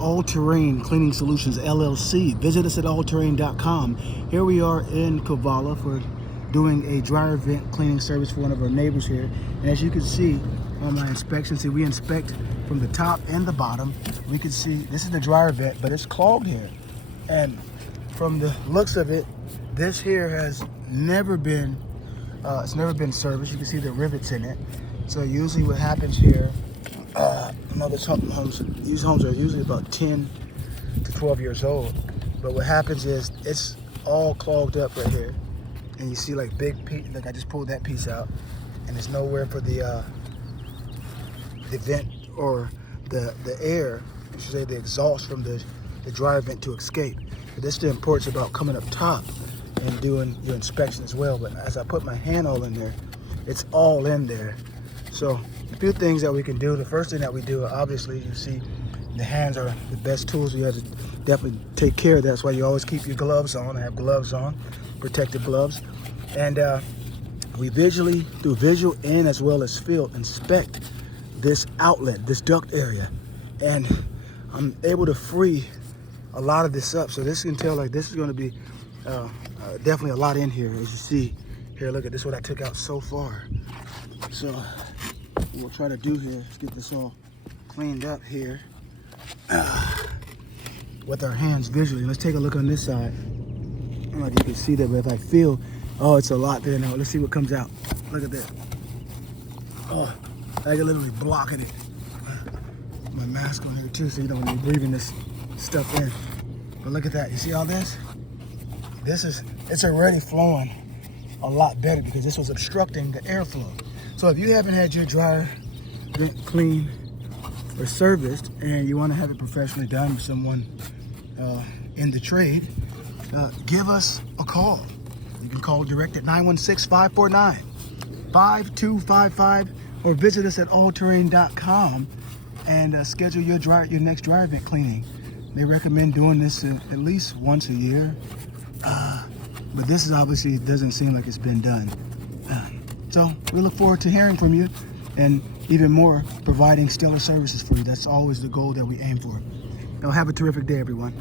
All Terrain Cleaning Solutions LLC. Visit us at allterrain.com. Here we are in Kavala for doing a dryer vent cleaning service for one of our neighbors here. And as you can see on my inspection, see, we inspect from the top and the bottom. We can see this is the dryer vent, but it's clogged here. And from the looks of it, this here has never been serviced. You can see the rivets in it. So usually what happens here, these homes are usually about 10 to 12 years old. But what happens is it's all clogged up right here. And you see like big piece, like I just pulled that piece out, and there's nowhere for the vent or the air, I should say the exhaust from the dryer vent to escape. But this is the importance about coming up top and doing your inspection as well. But as I put my hand all in there, it's all in there. So a few things that we can do. The first thing that we do, obviously, you see the hands are the best tools. You have to definitely take care of that. That's why you always keep your gloves on. I have gloves on, protective gloves. And we visually, through visual and as well as field, inspect this outlet, this duct area. And I'm able to free a lot of this up. So this can tell like this is going to be definitely a lot in here. As you see here, look at this, what I took out so far. So what we'll try to do here is get this all cleaned up here with our hands visually. Let's take a look on this side. I don't know if you can see that, but if I feel, oh, it's a lot there now. Let's see what comes out. Look at that. Oh, I can literally blocking it. My mask on here too, so you don't want to be breathing this stuff in. But look at that. You see all this? It's already flowing a lot better because this was obstructing the airflow. So if you haven't had your dryer vent cleaned or serviced and you want to have it professionally done with someone in the trade, give us a call. You can call direct at 916-549-5255 or visit us at allterrain.com and schedule your next dryer vent cleaning. They recommend doing this at least once a year, but this is obviously doesn't seem like it's been done. So we look forward to hearing from you and even more providing stellar services for you. That's always the goal that we aim for. Now have a terrific day, everyone.